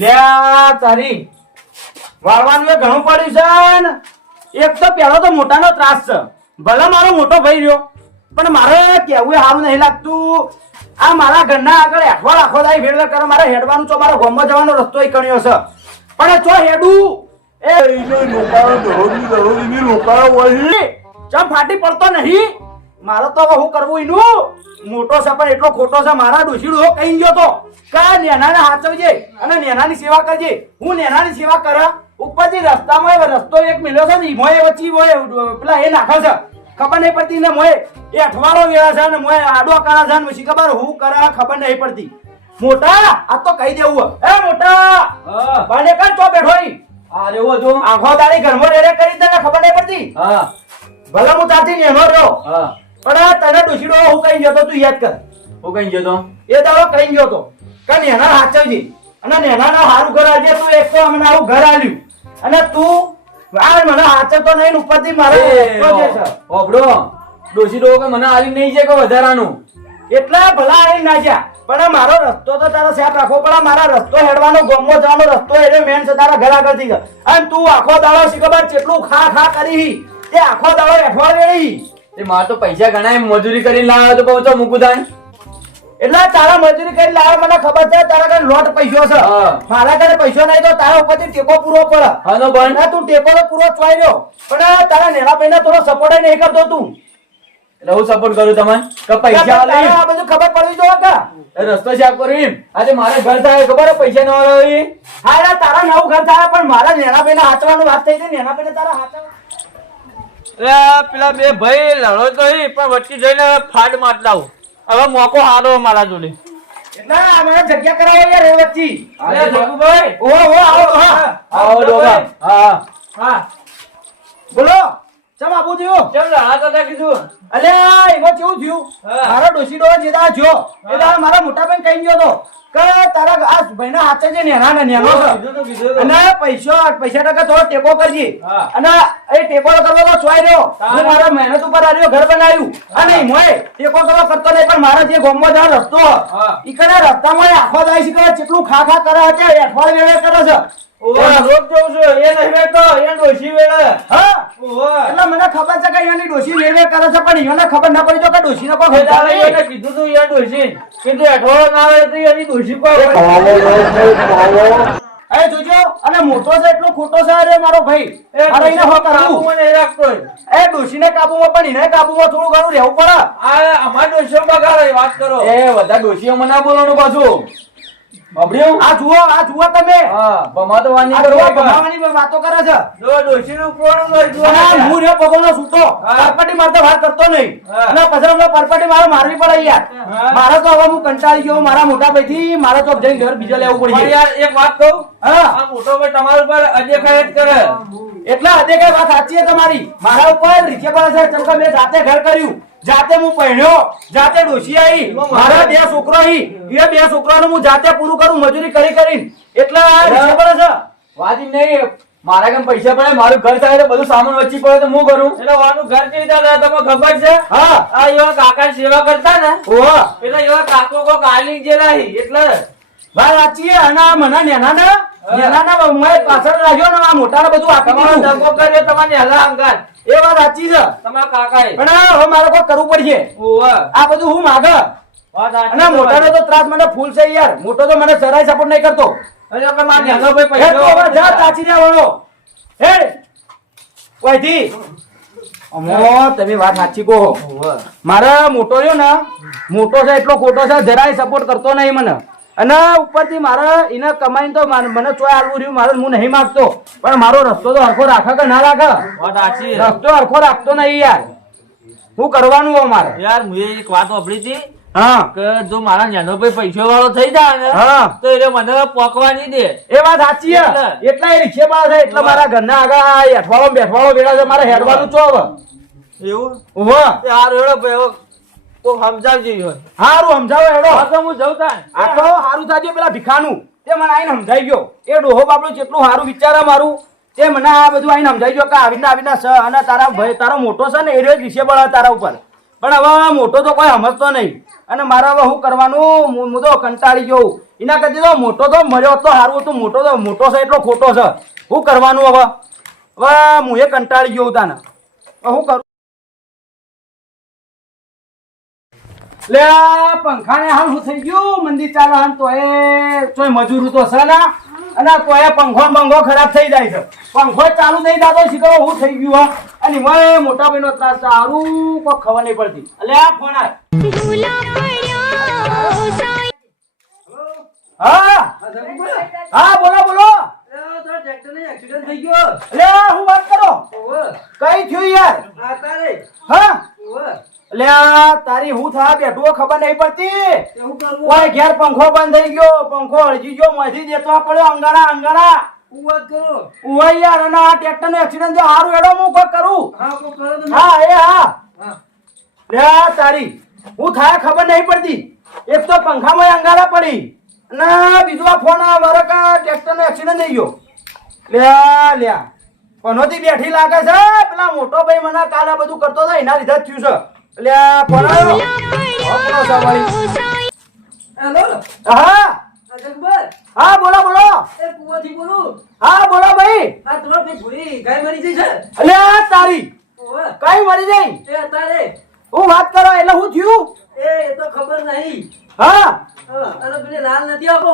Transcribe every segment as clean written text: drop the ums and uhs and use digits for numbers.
લ્યા તારી વાળવાનું એ ઘણું પડ્યું છે ને. એક તો પેલો તો મોટાનો ત્રાસ છે. ભલે મારો મોટો ભાઈ રહ્યો પણ મારે કેવું સારું નહીં લાગતું. આ મારા ઘરના આગળ હેઠવાળ આખો દાઈ ભેળવે કરે. મારે હેડવાનું છો, મારો ગામમાં જવાનો રસ્તો કણ્યો છે પણ ચો હેડું એ ચમ ફાટી પડતો નહીં. મારો તો હવે હું કરવું એનું. મોટો છે પણ એટલો ખોટો છે. મારા ડોશીડો કહી ગયો તો કા નેનાને હાચવજે અને નેનાની સેવા કરજે. હું નેનાની સેવા કરા ઉપરથી રસ્તામાં રસ્તો એક મિલ્યો છે ને મોય વચ્ચી મોય પેલા એ નાખે છે. ખબર નહીં પડતી ને મોય એ અઠવાડો વેળા છે ને મોય આડો કાળા છે ને પછી ખબર હું કરા ખબર નહીં પડતી. મોટા આ તો કહી દેવું. એ મોટા ભાડે કર ચો બેઠો આ રેવો જો આખો દાડી ઘરમાં રેડે કરી દે ખબર નહીં પડતી. હા ભલે હું તાથી નેનો રહ્યો. હા પણ તને ડોશીડો હું કઈ ગયો તો તું યાદ કર. હું કઈ ગયો તો એ દાડો કઈ ગયો તો કે નેના હાચવજી અને નેનાના હારું ઘર આલજે. તું એક તો અમને આવું ઘર આલ્યું અને તું આ મને હાચવતો નહીં. ઉપરથી મારે ઓબડો ડોશીડો કે મને આલી નહીં છે કે વધારાનું એટલા ભલા આલી ના જા. પણ મારો રસ્તો તો તારો સેટ રાખવો પડે. મારા રસ્તો હેડવાનો ગોમો જવાનો રસ્તો એટલે મેન છે તારા ઘર આગળથી ગયો. અને તું આખો દાડો શીખબર કેટલું ખા ખા કરી તે આખો દાડો હેઠવાડ વેળી. તે મારે તો પૈસા ઘણા મજૂરી કરીને લાવ્યો તો પહોંચો મુકુદાન. એટલે તારા મજૂરી કરી લાવે મને ખબર છે. તારા ઘરે લોટ પૈસો છે. મારા ઘરે પૈસો નહીં તો તારા ઉપરથી ટેકો પૂરો પડે. હા પણ તું ટેકો તો પૂરો ચોઈ રહ્યો પણ તારા નેના ભાઈને થોડો સપોર્ટ નહીં કરતો તું. એટલે હું સપોર્ટ કરું તમને કે પૈસા આલે આ બધું ખબર પડવી જોઈએ કા રસ્તો સાફ કરી. આજે મારે ઘર થાય ખબર પૈસા ન આવે. હા એટલે તારા નવું ઘર થાય પણ મારા નેના ભાઈને હાચવાનું વાત થઈ છે. નેના ભાઈને તારા હાચવા પેલા બે ભાઈ લડો તો પણ વચ્ચે જઈને ફાડ માર લાવું. હવે મોકો હારો મારા જોડે એટલે મને જગ્યા કરાવો યાર એ વચ્ચે. અરે જગુભાઈ ઓહો આવો. હા આવો ડોબા. હા હા બોલો ચમ આપું થયું. કેમ લડા તો કીધું અલ્યા એમાં કેવું થયું મારો ડોશીડો જેદા જો એદા મારા મોટા ભાઈ કહી ગયો તો કે તારા આ ભાઈના હાથે છે નેના ને નેનો છે અને પૈસા ટકા થોડો ટેકો કરજે. અને એ ટેકો કરવો તો ચોઈ રહ્યો. હું મારા મહેનત ઉપર આવ્યો ઘર બનાવ્યું અને મોય ટેકો કરવો કરતો નહીં પણ મારા જે ગામમાં જવાનો રસ્તો ઈકડે રસ્તામાં આખો દાઈ શીખવે કેટલું ખા ખા કરે છે. અઠવાડિયે વેળે કરે છે. રોજ જોઉં છું એ નહીં વેતો એ ડોશી વેળે. હા એટલે મને ખબર છે કે એની ડોશી વેવે કરે છે પણ એને ખબર ના પડી તો કે ડોશી ને કોઈ એને કીધું તું યાર ડોશી કીધું અઠવાડિયો ના આવે તો એની ડોશી એ જોજો અને મોટો છે એટલો ખોટો છે અરે મારો ભાઈ. અરે એને હો કરાવું મને રાખતો એ ડોશીને કાબુમાં પણ એને કાબુમાં થોડું ઘણું રહેવું પડે. આ અમાર ડોશીઓ બગાડે વાત કરો. એ બધા ડોશીઓ મને ના બોલવાનું પાછું. અબડ્યું આ જુઓ તમે હા બમા તો વાની આ કરો જુઓ ભમાવાની વાતો કરે છે. જો ડોશીનું કોણ લઈ અને હું રે પગોનો સૂતો પરપટી મારતો વાત કરતો નહીં અને પછી હમણાં પરપટી મારે મારવી પડે યાર. મારે તો હવે હું કંટાળી ગયો મારા મોટા ભાઈથી. મારે તો જઈને ઘર બીજો લેવું પડશે. યાર એક વાત કહું. હા આ મોટો ભાઈ તમારા ઉપર અદેખાય જ કરે. એટલે હદે કઈ વાત સાચી છે તમારી. મારા ઉપર રીખે પડે છે ચમકા મેં જાતે ઘર કર્યું, જાતે હું પહેણ્યો, જાતે ડોશી આવી, મારા બે છોકરો આવી, એ બે છોકરાનું હું જાતે પૂરું કરું મજૂરી કરી કરીને. એટલે આ રીખે પડે છે. વાત એમ નહીં મારા કેમ પૈસા પડે મારું ઘર થાય તો બધું સામાન વચ્ચે પડે તો હું કરું. એટલે વાનું ઘર કેવી રીતે તમને ખબર છે? હા આ એવા કાકા સેવા કરતા ને ઓહો એટલે એવા કાકો કોક આલી ગયેલા એટલે વાત સાચી છે. અને આ મને નેનાના મેં પાછળ રાખ્યો ને આ મોટાને બધું આપી તમારો દીધું. દગો કર્યો તમારે હેલા અંગાત એ વાત સાચી છે તમારા કાકાએ. પણ હવે મારે કોઈ કરવું પડશે. ઓવા આ બધું હું માગે વાત સાચી અને મોટાનો તો ત્રાસ મને ફૂલ છે યાર. મોટો તો મને જરાય સપોર્ટ નહીં કરતો. એટલે કે મારે હેલો ભાઈ હે તો હવે જા પૈસા ચાચી જા વળો હે કોઈથી અમો તમે વાત સાચી કહો. મારા મોટો રહ્યો ને મોટો છે એટલો ખોટો છે જરાય સપોર્ટ કરતો નહીં મને. અને ઉપરથી મારે એને કમાઈને તો મને ચોય હાલવું રહ્યું મારે હું નહીં માંગતો પણ મારો રસ્તો તો હરખો રાખે કે ના રાખે. વાત સાચી રસ્તો હરખો રાખતો નહીં યાર. શું કરવાનું હોય મારે. યાર હું એક વાત વાપરી હતી હા કે જો મારા નાનો ભાઈ પૈસો વાળો થઈ જાય ને હા તો એટલે મને પોકવા નહીં દે. એ વાત સાચી છે. એટલા એ રિક્ષે પાડે છે એટલે મારા ઘરના આગળ અઠવાડો બેઠવાડો વેળા છે મારે હેડવાનું છો હવે. એવું ઉભો યાર એવડો ભાઈ કોક સમજાવજી હોય. હારું સમજાવો હેડો. હા તો હું જઉં તાં. આ તો હારું થાજે પેલા ભીખાનું તે મને આઈને સમજાઈ ગયો. એ ડોહો બાપડો જેટલું હારું વિચારે મારું તે મને આ બધું આઈને સમજાઈ ગયો કે આવીને સ અને તારા ભાઈ તારો મોટો છે ને એ રહ્યો વિશે બળે તારા ઉપર. પણ હવે મોટો તો કોઈ સમજતો નહીં અને મારે હવે શું કરવાનું. હું તો કંટાળી ગયો. એના કરતી તો મોટો તો મળ્યો તો સારું હતું. મોટો છે એટલો ખોટો છે. શું કરવાનું હવે? હવે હું એ કંટાળી ગયો તાને. હવે શું કરું? લે આ પંખાને હાલ શું થઈ ગયું? મંદિર ચાલે હાલ તો એ તોય મજૂર તો છે ના, અને તો એ પંખો ખરાબ થઈ જાય છે. પંખો ચાલુ નહીં થતો શીખો શું થઈ ગયું હા. અને હવે મોટા ભાઈનો ત્રાસ સારું કોઈ ખબર નહીં પડતી. એટલે આ ફોન આય. હા હા બોલો બોલો. એક્સિડન્ટ થઈ ગયો. એટલે હું વાત કરો કઈ થયું યાર? હા એટલે આ તારી હું થા બેઠું ખબર નહીં પડતી. કોઈ ઘેર પંખો બંધ થઈ ગયો, પંખો હળજી ગયો, માંથી દેતવા પડ્યો અંગારા. ઉવા યાર, અને આ ટ્રેક્ટર નો એક્સિડન્ટ જો હારું એડો હું કોઈ કરું. હા એ હા લે તારી હું થાય ખબર નહીં પડતી. એક તો પંખામાં અંગારા પડી, અને બીજું આ ફોન મારો કા ટ્રેક્ટર નો એક્સિડન્ટ થઈ ગયો. લ્યા પનોતી બેઠી લાગે છે. પેલા મોટો ભાઈ મને કાલે બધું કરતો હતો એના લીધે જ થયું છે. લ્યા ફોન આવ્યો. હા હા બોલો બોલો. હા બોલો ભાઈ. અલ્યા તારી કઈ મરી જાય? હું વાત કરો એટલે હું થયું? ખબર નહીં. હા લાલ નથી આપો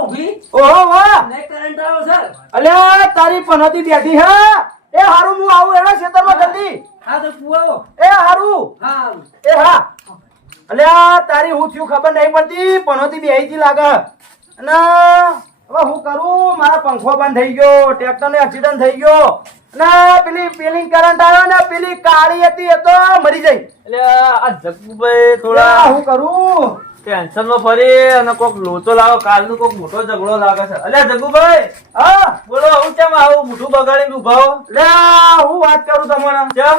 ઓહો વાહ. કરંટ આવ્યો સર. અલ્યા તારી પનોતી બેઠી હા. એ હારું હું આવું એના ખેતરમાં જલ્દી. હા તો કુવાઓ. એ હારું. હા એ હા. અલ્યા તારી હું થયું ખબર નહીં પડતી. પનોતી બેહી જી લાગે. અને હવે હું કરું? મારા પંખો બંધ થઈ ગયો, ટ્રેક્ટર નો એક્સિડન્ટ થઈ ગયો, અને પેલી કરંટ આવ્યો ને પેલી કાળી હતી એ તો મરી જઈ. એટલે આ જગ્ગુભાઈ થોડા હું કરું? ટેન્શન માં ફરી અને કોક લોચો લાવો. કાલનું કોક મોટો ઝઘડો લાગે છે. અલ્યા જગ્ગુભાઈ, હા બોલો હું કેમ આવું મોઢું બગાડીને ઉભા હો? લે હું વાત કરું તમને. કેમ?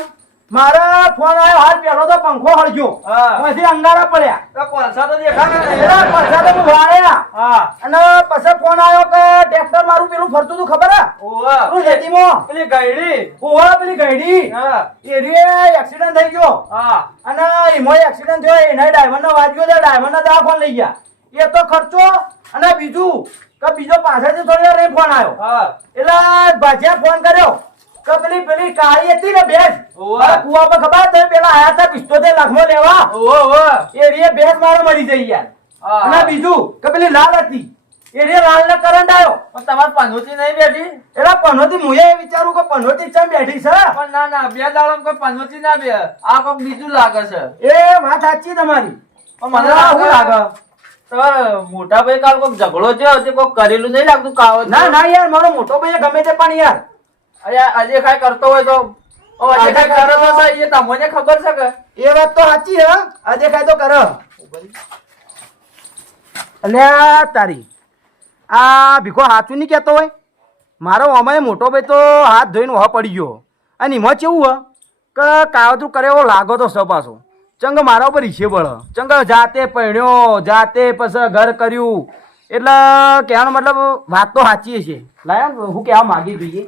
મારા ફોન આવ્યો હાલ પેલો તો પંખો હળગ્યો, હા. પછી અંગારા પડ્યા. તો કોલસા તો દેખાય ને. એના પૈસા તો હું વાળ્યા. હા અને પછી ફોન આવ્યો કે ટ્રેક્ટર મારું પેલું ફરતું હતું ખબર હે? ઓવા શું ખેતીમાં? પેલી ગાયડી. ઓવા પેલી ગઈડી. હા એ રે એક્સિડન્ટ થઈ ગયો. હા અને એમાં એક્સિડન્ટ થયો, એને ડાયમંડ નો વાગ્યો તો ડાયમંડ ના દવાખાને લઈ ગયા. એ તો ખર્ચો, અને બીજું કે બીજો પાછળથી થોડી વાર રહી ફોન આવ્યો. હા એટલે ભાજ્યા ફોન કર્યો કે પેલી કાળી હતી ને ભેંસ, ઓવા. કુવા પર ખબર છે પેલા આયા હતા 75 લાખમાં લેવા. ઓવા ઓવા. એ રે ભેંસ મારો મરી જઈ યાર. હા. અને બીજું કે પેલી લાલ હતી, એ રે લાલ ને કરંટ આવ્યો. પણ તમારે પનોતી નહીં બેઠી? એલા પનોતી હું એ વિચારું કે પનોતી ચમ બેઠી છે. પણ ના ના, બે દાડમ કોઈ પનોતી ના બે. આ કોક બીજું લાગે છે. એ વાત સાચી તમારી. પણ મને શું લાગે? તમારે મોટા ભાઈ કાલ કોક ઝઘડો થયો હશે, કોક કરેલું નહીં લાગતું કાવો? ના ના યાર, મારો મોટો ભાઈ ગમે તે પણ યાર આજે કઈ કરતો હોય તો આજે કઈ કરતો હશે એ તમને ખબર છે કે? એ વાત તો સાચી હે. આજે કાય તો કર. અલ્યા તારી આ ભીખો હાથું નહીં કહેતો હોય. મારો અમાય મોટો ભાઈ તો હાથ ધોઈને વહ પડી ગયો. અને એમાં કેવું હે કે કાવતરું કરે એવો લાગો તો સપાસો. ચંગ મારા ઉપર ઈચ્છે બળ. ચંગ જાતે પડ્યો, જાતે પછી ઘર કર્યું. એટલે કહેવાનો મતલબ વાત તો સાચી છે. લાયા હું કહેવા માગી જોઈએ.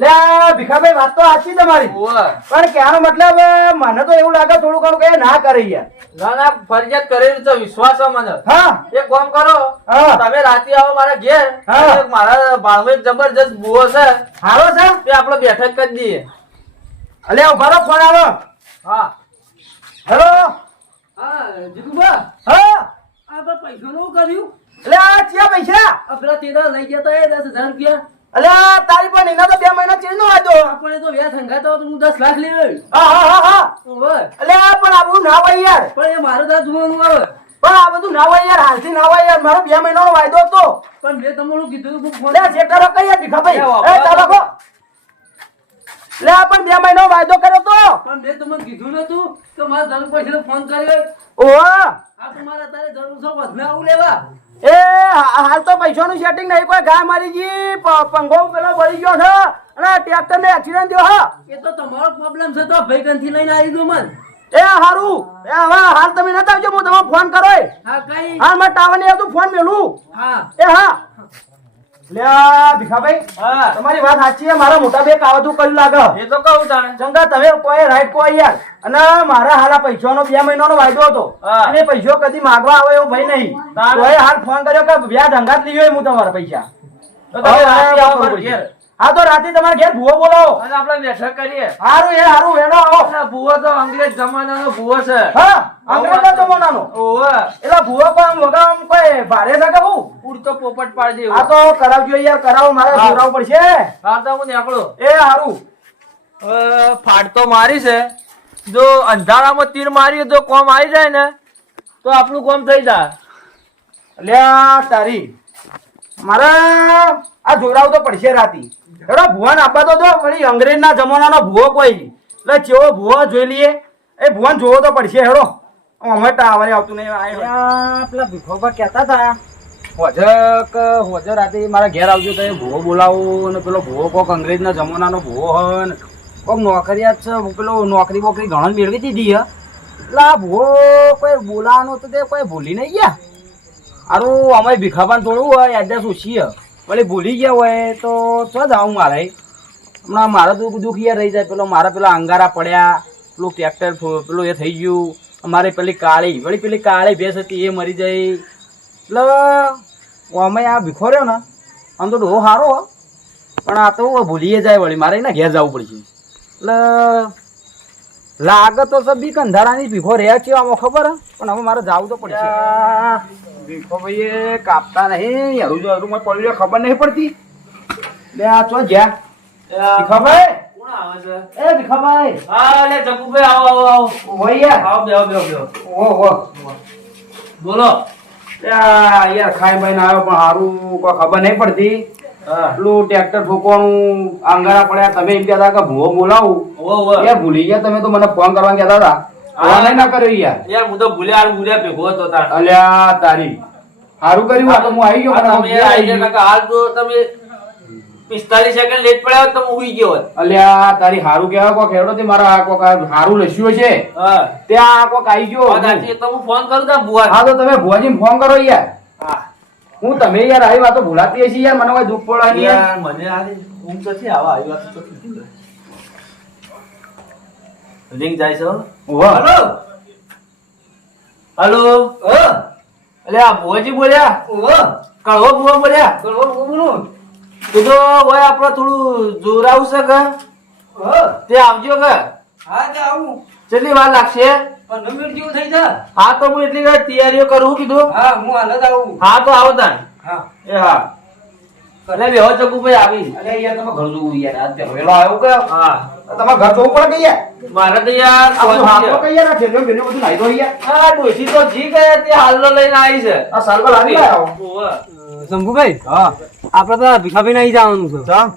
લે ભીખાભાઈ વાત તો સાચી તમારી, પણ કહેવાનો મતલબ મને તો એવું લાગે થોડું ઘણું કે ના કરે યાર. ના ના, ફરજિયાત કરેલું છે, વિશ્વાસ છે મને. હા એક કામ કરો, હા. તમે રાતે આવો મારા ઘેર. હા. અને મારા ભાણમાં એક જબરજસ્ત બુઓ છે, હાલો છે તે આપણે બેઠક કરી દઈએ. અલ્યા ઉભારો ફોન આવો. હા હેલો. હા જીતુભા, હા આ તો પૈસાનું કર્યું. એટલે આ ક્યાં પૈસા? આ પેલા તેરા લઈ ગયા તા એ 10,000 રૂપિયા. અલ્યા તારી પણ એના તો 2 મહિના ચેન્જ નો વાંધો. આપણે તો વ્યાજ હંગાતા તો હું 10 લાખ લેવાય. હા હા હા હા. ઓય, અલ્યા પણ આ બધું ના હોય યાર. પણ એ મારું દાદ જોવાનું આવે. પણ આ બધું ના હોય યાર, હાલથી ના હોય યાર. મારો 2 મહિનાનો વાયદો હતો. પણ મેં તમારું કીધું તું ફોન. લે શેઠારો કઈ યાર ભીખાભાઈ? લે, એ ચાલો કો. લે આ પણ 2 મહિનાનો વાયદો કર્યો તો. પણ મેં તમને કીધું નતું કે મારા ધન પૈસા ફોન કર્યો. ઓહો આ તો મારા તારે જરૂર છે વધને આવું લેવા. એ હાલ તો પૈસાનું સેટિંગ નહીં. કોઈ ગાય મારી ગઈ, પંખો પેલો બળી ગયો છે, અને ટ્રેક્ટર ને એક્સિડન્ટ થયો હા. એ તો તમારો પ્રોબ્લેમ છે, તો ભાઈગંથી લઈને આવી દઉં મન. એ હારું. એ હવે હાલ તમે નતા આવજો, હું તમને ફોન કરો. હા કઈ. હાલ મારે ટાવર નહીં આવતું, ફોન મેલું. હા એ હા લ્યા ભીખાભાઈ, હા તમારી વાત સાચી છે. મારા મોટા બે કાવતું કર્યું લાગે. એ તો કહું તાણે ચંગા તમે કોઈ રાઈટ કોઈ યાર. અને મારા હાલ આ પૈસાનો 2 મહિનાનો વાયદો હતો. હા. અને પૈસો કદી માંગવા આવે એવું ભાઈ નહીં. તારે? તોય હાલ ફોન કર્યો કે વ્યાજ હંગાત લીધો હું તમારા પૈસા. તો તમે હવે રાતે આવો કરવું મારા પડશે. ઘેર. હા તો રાતે તમારા ઘેર ભૂવો બોલાવો. અને આપણે બેઠક કરીએ. હારું એ હારું વેણો આવો. ના, ભૂવો તો અંગ્રેજ જમાનાનો ભૂવો છે. હા અંગ્રેજના જમાનાનો. ઓવે. એટલે ભૂવો પણ વગર આમ કોઈ ભારે છે કે હું? ઉડતો પોપટ પાડી દેવો. આ તો કરાવજો યાર, કરાવો, મારે હા. જોડાવવું પડશે. હા તો હું નીકળું. એ હારું. ફાટ તો મારી છે. જો અંધારામાં તીર મારી તો કોમ આવી જાય ને તો આપણું કોમ થઈ જાય. અલ્યા તારી મારે આ જોડાવું તો પડશે રાતી. હેડો ભુવન આપવા તો દો, વળી અંગ્રેજના જમાનાનો ભુવો કોઈ નહીં. એટલે ચેવો ભુવો જોઈ લઈએ. એ ભુવન જોવો તો પડશે. હેડો અમે ટાવરે આવતું નહીં. પેલા ભીખોબા કહેતા હતા હોજે રાતે મારા ઘેર આવજો તો એ ભુવો બોલાવો. અને પેલો ભુવો કોક અંગ્રેજના જમાનાનો ભુવો હોય ને કોક નોકરિયાત છે, પેલો નોકરી બોકરી ઘણો મેળવી દીધી હે. એટલે આ ભુવો કોઈ બોલાવાનો તો તે કોઈ ભૂલી નહીં ગયા. હારું અમે ભીખાબાન થોડું હોય યાદ ઓછી હે, વળી ભૂલી ગયા હોય તો ચો જાઉં મારે. હમણાં મારે દુઃખ યાર રહી જાય. પેલા અંગારા પડ્યા, પેલું ટ્રેક્ટર પેલું એ થઈ ગયું. અમારે પેલી કાળી ભેંસ હતી એ મરી જાય. એટલે અમે આ ભીખો રહ્યો ને આમ તો ડોહો સારો હો, પણ આ તો ભૂલીએ જાય. વળી મારે એના ઘેર જવું પડશે. એટલે લાગે તો બી કંધારાની ભીખો રહ્યા છે આમાં ખબર હે, પણ હવે મારે જવું તો પડશે. ભીખો ભાઈ કાપતા નહીં, હરું જો હરું પડ્યું ખબર નહીં પડતી. લે આ ચો ગયા ભીખાભાઈ. કોણ આવે છે? એ ભીખાભાઈ. હા લે જગુભાઈ આવો આવો આવો. ઓય યાર. આવો બેહો બેહો બેહો. ઓહો. બોલો. યાર ખાઈ ભાઈ ના આવ્યો પણ હારું કોઈ ખબર નહીં પડતી. હા પેલું ટ્રેક્ટર ઠોકવાનું આંગારા પડ્યા, તમે એમ કહેતા કે ભૂવો બોલાવું. ઓવો યાર ભૂલી ગયા તમે તો મને ફોન કરવા કહેતા હતા. ફોન ના કર્યો યાર. યાર હું તો ભૂલ્યા ભેગો હતો તાર. અલ્યા તારી હારું કર્યું. આ તો હું આવી ગયો. તમે આવી ગયા કાકા, હાલ તો તમે 45 સેકન્ડ લેટ પડ્યા હોત તો હું ઉઈ ગયો હોત. અલ્યા તારી હારું કહેવાય. કોક હેડો તે મારા કોક હારું લસ્યું છે હા ત્યાં કોક આવી ગયો. વાત સાચી. તો હું ફોન કરું તા ભુવા. હા તો તમે ભુવાજીને ફોન કરો યાર. હા હું તમે યાર આવી વાતો ભૂલાતી હશે યાર. મને કોઈ દુઃખ પડવાની યાર. યાર મને આ ઊંઘ તો છે આવા આવી વાત તો કીધી. રિંગ જાય છે. વાહ. હેલો હેલો અલ્યા ભુવાજી બોલ્યા. કળવો ભુવા બોલ્યા. તું તો ભાઈ આપડે થોડું જોરાવું છે કે તે આવજો કે. હા તો આવું. કેટલી વાર લાગશે? 15 મિનિટ જેવું થઈ જાય. હા તો હું એટલી વાર તૈયારીઓ કરું કીધું. હા હું હાલ જ આવું. હા તો આવો તાન. હા. એ હા એટલે બેહો ચકુભાઈ આવી. અરે યાર તમે ઘર જોવું યાર. આજ વેલો આવ્યો કે હા તમારે ઘર જોવું પડે કે યાર. મારે તો યાર આપણું હાથો કે યાર આ ઠેલ્યો બેલ્યો બધું નાઈ દો યાર. હા ડોશી તો જી ગયા તે હાલનો લઈને આવી છે. આ સાલવા લાવી લાયો. ઓવે. શંભુભાઈ હા. આપડે તો ભીખાભાઈ નહીં જવાનું છે. ચાલ.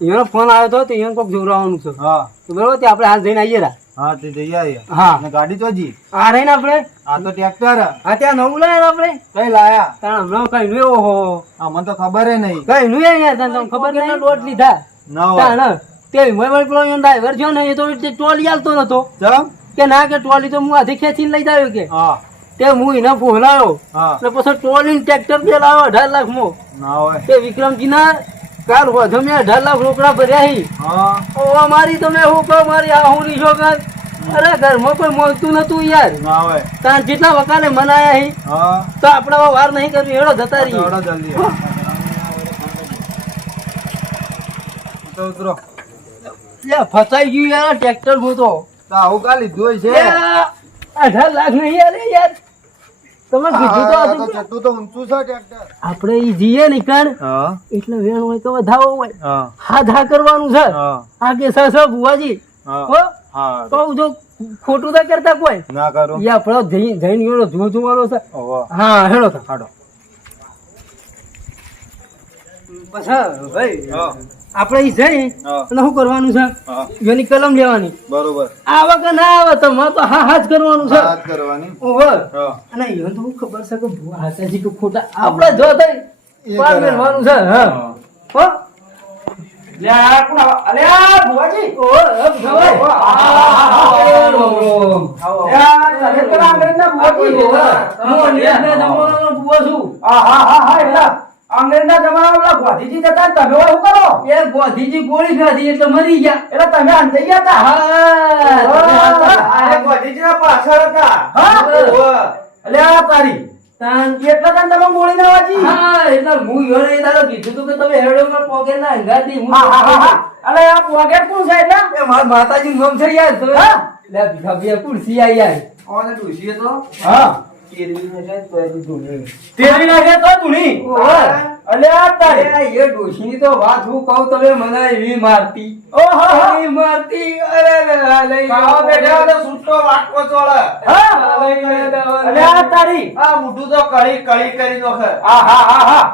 એનો ફોન આવ્યો હતો તો એને કોક જોરાવાનું છે. હા. તો બરોબર તે આપણે હાલ જઈને આવીએ રા. હા તે જઈ આવીએ. હા અને ગાડી તો જી આ રહી ને આપણે આ તો ટ્રેક્ટર આ ત્યાં નવું લાયા આપણે કઈ લાયા તાણ હમણાં કઈ નું ઓહો આ મને તો ખબર નહીં કઈ નું યાર તને ખબર નહીં લોટ લીધા ના હોય તાણ તે મોબાઈલ પેલો એનો ડ્રાઈવર છે ને એ તો ટોલી આલતો નતો ચમ કે ના કે ટોલી તો હું હાથે ખેંચીને લઈ જાયો કે હા તે હું એને ફોલાયો હા એટલે પછી ટોલી ટ્રેક્ટર બે લાવ્યો 18 લાખ માં ના હોય તે વિક્રમજી ના કાલ વધુ મેં 18 લાખ રોકડા ભર્યા હી હા ઓ મારી તમે હું કહો મારી આ હું નીશો કર અરે ઘરમાં કોઈ મળતું નતું યાર ના હોય તાર જેટલા વકાલે મનાયા હી હા તો આપણે હવે વાર નહીં કરવી હેડો જતા રહીએ દોડો જલ્દી તો ઉતરો લે ફસાઈ ગયું યાર ટ્રેક્ટર હું તો તો આવું કા લીધું છે 18 લાખ નહીં યાર યાર તમે કીધું તો આ હતું કે ચટ્ટુ તો ઊંચું છે ટ્રેક્ટર આપણે ઈ જીએ નીકળ હા એટલે વેણ હોય તો વધાવો હોય હા હા ધા કરવાનું છે હા આ કે સર બુવાજી હા હો હા તો જો ખોટું ના કરતા કોઈ ના કરું યા આપણો જઈને ગયો જોવાનો છે ઓહો હા હેડો તો હાડો બસ હા ભાઈ હા આપણે ઈ જઈ હા. અને શું કરવાનું છે હા એની કલમ લેવાની બરોબર આવે કે ના આવે તમારે તો હા હા જ કરવાનું છે વાત કરવાની ઓહો હા અને એને તો શું ખબર છે કે ભૂવા હાથાજી કે ખોટા આપણે જો થઈ એ પાર કરવાનું. મેળવાનું છે હા હો લ્યા કોણ આવા? અલ્યા ભુવાજી. ઓહો હબ ખવાય યાર તમે પેલા અંગ્રેજના ભુવાજી. હું અંગ્રેજના જમાનાનો ભૂવો છું હા હા હા હા એટલા. અંગ્રેજના જમાનામાં પેલા ગાંધીજી જતા ને તમે શું કરો? એ ગોધીજી ગોળી ખાધી એટલે મરી ગયા. એટલે તમે અંધાઈ ગયા હતા? હા ગાંધીજીના પાછળ હતા. હા? ઓહો. અલ્યા તારી તાન એટલે તને તમે ગોળી ના વાંચી? હા એટલે હું યોને તારો કીધું તું કે તમે હેડોમાં પોકે ના હંગાતી હું હા, હા, હા, હા. અલે આ પોકેટ કોણ છે એટલે? એ મારા માતાજી નામ છે યાર તમે હા? લે ભીખા ભીખા કુર્સી આઈ યાર કોને ડૂસીએ તો? હા. કેરવી ને છે તો એ ધૂણી તેરી નાખે તો ધૂણી. અલ્યા તારી એ ડોશીની તો વાત હું કહું તમે મને એવી મારતી ઓહો, હો. એવી મારતી અરે લઈ ખાવા બેઠા તો છૂટો વાટકો ચોળે. હા? અલ્યા તારી આ મોઢું તો કળી કળી કરી નોખે. હા, હા, હા, હા.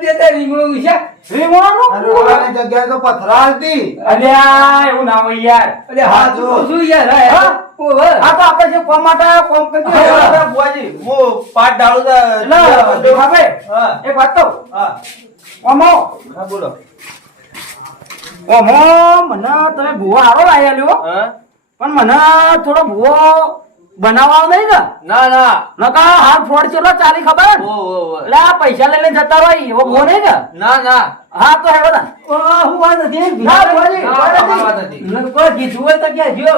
બે રીંગણું છે રીંગણાનું? અને ઓલાની જગ્યાએ તો પથરા હતી. અલ્યા એવું ના હોય યાર. અરે હા તું શું યાર હા? ઓહો આ તો આપણે જે કોમ માટે આવ્યા, કોમ કરતી હોય. અરે બુઆજી, હું પાટ ડાળું તો એટલે ભાભે, હા. એક વાત કહું. હા. ઓમો, હા, બોલો. ઓમો, મને તમે ભૂવો હારો લાયા લ્યો. હા? પણ મને થોડો ભૂવો બનાવવાનો નહીં ને. ના ના. નકા હાલ ફ્રોડ ચેલો ચાલી ખબર? ઓહો. એટલે આ પૈસા લઈને જતા હોય એવો ભૂવો નહીં ને. ના ના. હા તો હે બધા. હું વાત હતી ના, ભુવાજી, ના, કોઈ નથી. વાત હતી. મને કોઈ કીધું હોય તો ક્યાં જો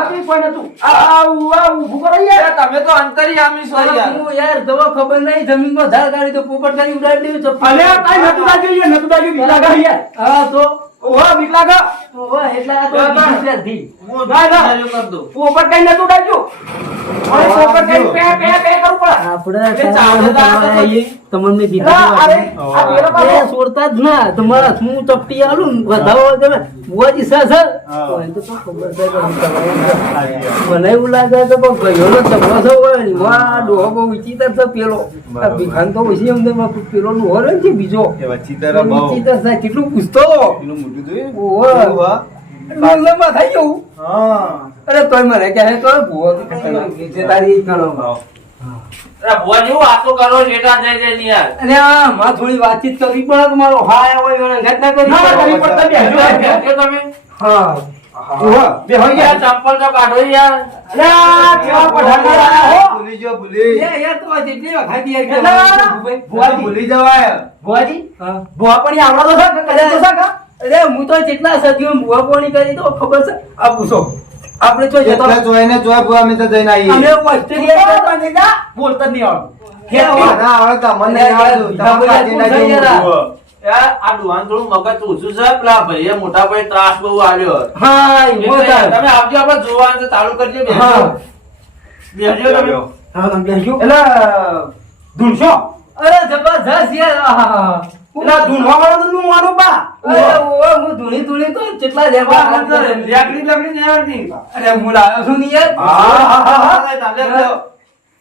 નથી કોઈ નતું. આ ઊભું કરો યાર. તમે તો અંતર્યામી છો યાર. હું યાર તો ખબર નહીં જમીનમાં ધાર ગાડી તો પોપટ કરી ઉડાડી દેવું તો અલ્યા કાંઈ નતું લાગ્યું યાર, નતું લાગ્યું. બીક લાગે યાર. હા તો ઓહો, બીક લાગે. ઓહો એટલે આ તો ના, ના. બીજી થી હું ના, ના. ચાલુ કરી દઉં. પોપટ કઈ નતું લાગ્યું. અને પોપટ કઈ પે પે પે કરવું પડે. આપણે ચાલે તો આ તો તમને મેં કીધું અરે, અરે, આ પેલો એ પાછો. છોડતા જ ના તમારા હું ચપટી આલું ને વધાવો તમે બુઆજી સર તો એ તો ખબર છે કે હું તમારે મને એવું લાગે છે પણ ગયોનો તમાશો હોય ને વાહ ડોહો બહુ વિચિત્ર છે પેલો આ ભીખાન તો પછી અમને પેલો ડોહો રહે છે બીજો વિચિત્ર છે કેટલું પૂછતો ઓહો નોંધમાં થઈ ગયું અરે તોય મને કહે તો ભૂવો કે તારી ગણો અરે બુઆજી, હું વાતો કરો છો એટા જઈ જઈને યાર. અને આ માં થોડી વાતચીત કરવી પડે કે મારો હાય હોય એને ઘટના કરી ના, ના, કરવી પડે. બેઠો તમે? હા ઓહો, બે હોય યાર, ગયા. ચંપલ તો કાઢો યાર. અલ્યા, કેવા પઠાણ લાયા હો. ભૂલી જો ભૂલી. યાર તો આ જેટલી વખત યાર કે એટલે ભૂવાજી ભૂલી જવાય. ભુવાજી, હા. ભુવા પણ આવડો તો છે કે કરે તો છે કે? અરે હું તો જેટલા સદીઓ ભૂવા પોણી કરી તો ખબર છે આ પૂછો આપણે તો જતો એટલે જોઈને જોય ભૂવા અમે તો જઈને આવીએ. અમે ઓસ્ટ્રેલિયા ભૂવા બની જા, બોલતા જ નહીં આવડતું. ના, ના, આવડે તો અમને નહીં આવડતું. તમારે કાઢીને જવું. યાર, આ ડુહાન થોડું મગજ ઓછું છે. પેલા ભાઈએ મોટા ભાઈ ત્રાસ બહુ આવ્યો. હા ઈ એટલે મોટા તમે આવજો, આપણે જોવાનું તો ચાલુ કરજો. હા. બેસજો તમે. હા બેસજો એટલે ધૂણશો. અરે જબરજસ્ત યાર આહાહા. એટલે ધૂણવા વાળો તો નું માનું બા. અરે ઓય હું ધૂણી ધૂણી તો કેટલા લેવા લાકડી લાકડી નહીં આવડતી. અરે હું લાવ્યો છું ને યાર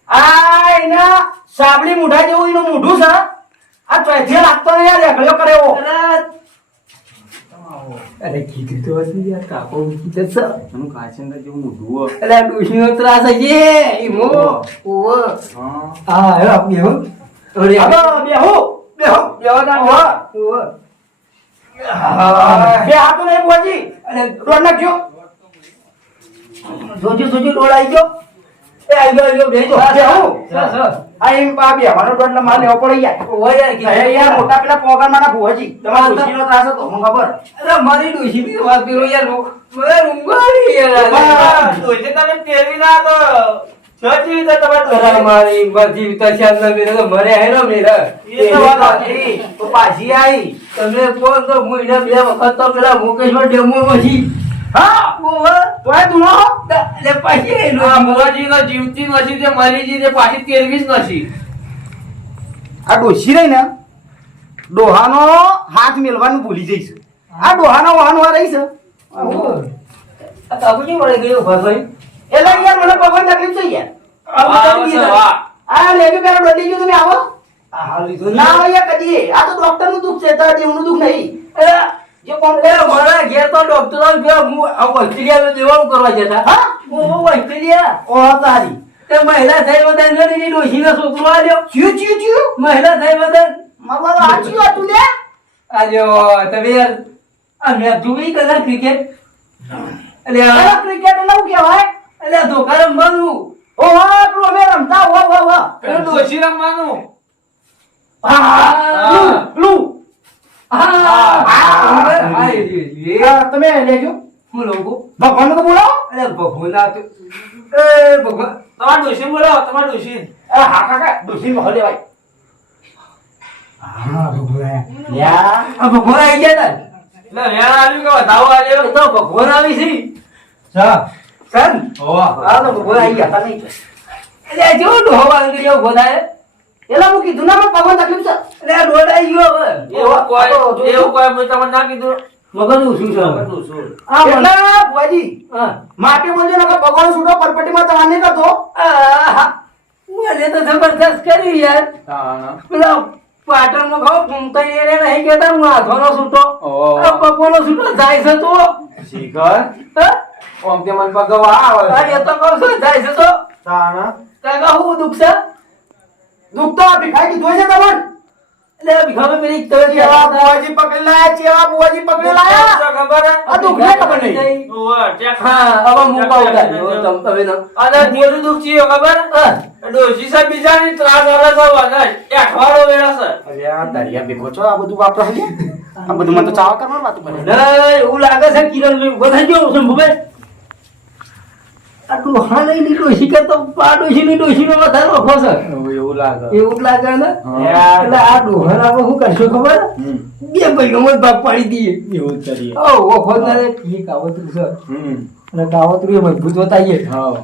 આ એના સાબડી મૂઢા જેવું એનું મૂઢું છે. આ ચોથે લાગતો નહીં યાર, એકડ્યો કરે એવો. અરે કીધું તો હતું યાર કાકો કીધું છે એનું કાચંડા જેવું મોઢું હોય. અરે આ ડોશીનો ત્રાસ છે ઈમો ઓવો હા હવે આપી હો ઓરે હવે બેહો, બેહો, બેહો ના બેહો. ઓવો બે હાથો નહીં ભુવાજી. અરે રોડ નાખજો. જોજો જોજો ડોળ આવી ગયો એ આવી ગયો બેજો બેહો. સર આ એમ બા બેહવાનો રોડ એટલે મારે લેવો પડી જાય. ઓય યાર એ કીધું યાર મોટા પેલા પોગારમાંના ભુવાજી. તમારા ડોશીનો ત્રાસ હતો, મને ખબર. અરે મારી ડોશીની વાત કરો યાર મને ઊંઘાડી યાર ડોશી તમે તેરવી ના તો છ જીવી તો તમારે અરે મારી બધી તસ્યાદ ન મેરે તો મરે હે ને મેરે એ તો વાત હતી. તો પાછી આવી. તમે કોણ તો મુઈના બે વખત તો પેલા મુકેશ્વર ડેમો પછી હા, ઓવો તોય ધૂણો. એટલે પછી એનું આ મોરાજી તો જીવતી નથી, તે મરી ગઈ, તે પાછી તેરવી જ નથી. આ ડોશી રહી ને, ડોહાનો હાથ મેલવાનું ભૂલી જઈશ. આ ડોહાનો વાહન વા રહી છે. આ કાબુજી મળે ગયો ભાઈ એટલે યાર મને પગમાં તકલીફ થઈ યાર. વાહ, વાહ, વાહ. આ લેજો પેલા દોડી ગયો તમે આવો. આ હાલ લીધો ના હોય યાર કદી. આ તો ડોક્ટર નું દુઃખ છે, તાર દેવનું દુઃખ નહીં. અરે જે કોણ એ મારા ઘેર તો ડોક્ટર હું ઓસ્ટ્રેલિયા દેવાનું કરવા જતા હા? હું ઓસ્ટ્રેલિયા ઓ તારી. તે મહિલા થઈ બધા ને ડોશીનો છોકરો આલ્યો ચિયું ચિયું ચિયું. મહિલા થઈ બધા મારું આ ચિયું હતું લે. આલ્યો તમે યાર આ મેચ જોઈ કદાચ ક્રિકેટ એટલે આ ક્રિકેટ નવું કહેવાય. એટલે ધોકા રમવાનું ઓ હા, પેલું અમે રમતા. વાહ વાહ વાહ. પેલું ડોશી રમવાનું. હા. તમે લેજો હું લોકો ભગવાન તો બોલો અરે ભગવાન આ તો એ ભગવાન તમારા ડોશી બોલો તમારા ડોશી હા કાકા ડોસી માં લેવાય હા ભગવાન લ્યા આ ભગવાન આવી ગયા તા એટલે વેણ આવ્યું કે વધાવો આવ્યો એ તો ભગવાન આવી છે સા સર ઓવા આ તો ભગવાન આવી ગયા તા નહીં એટલે જેવો ડોહો વાંગી ગયો ગોદાએ એલા હું કીધું ના પણ ભગવાન તકલીફ છે એટલે આ ડોડ આવી ગયો હવે એવું કોઈ મેં તમને ના કીધું મગજ શું છે હવે? બધું શું આ મને એટલે ભુવાજી હા માટી બોલજો નકર ભગવાન છૂટો પરપટીમાં તમાર નહીં કરતો આહા. મને તો જબરદસ્ત કરી યાર તાણા. પેલા પાટણમાં ખાવ ઘૂમતા એને નહીં કહેતા હું હાથોનો છૂટો ઓહો. આ પગોનો છૂટો જાય છે તો શિખર હા? ઓમ તે મન પગવા આ આવે એ તો કહું છું જાય છે તો તાણા. કાકા હું દુઃખ છે દુઃખ તો આ ભીખાઈ કીધું છે તમને એટલે ભીખાભાઈ પેલી તમે ચેવા બુવાજી પકડી લાયા ચેવા બુવાજી પકડી લાયા ખબર હે? આ દુઃખ ને ખબર નહીં ઓવા, ટેક. હા હવે હું પાઉં તારી તમે ના અને બીજું દુઃખ છે ખબર હા ડોશી સાહેબ બીજાની ત્રાસ વાળા સૌ અને અઠવાડો વેળા છે અલ્યા તારિયા ભેગો છો આ બધું વાપરો છે આ બધું મને તો ચાવા કરવાનું વાતું કરે નહીં એવું લાગે છે કિરણભાઈ ઉભો થઈ ગયો શંભુભાઈ આ ડોહા લઈ લીધો શીખર તો આ ડોશીની ડોશીનો વધારે ઓખો છે એવું લાગે એવું જ લાગે ને હા. એટલે આ ડોહા આપણે શું કરશો ખબર હમ. બે ભાઈઓમાં જ ભાગ પાડી દઈએ એવું જ કરીએ ઓ ઓખો ના રે કી કાવતરું છે હમ અને કાવતરું એ મજબૂત બતાવીએ હાવ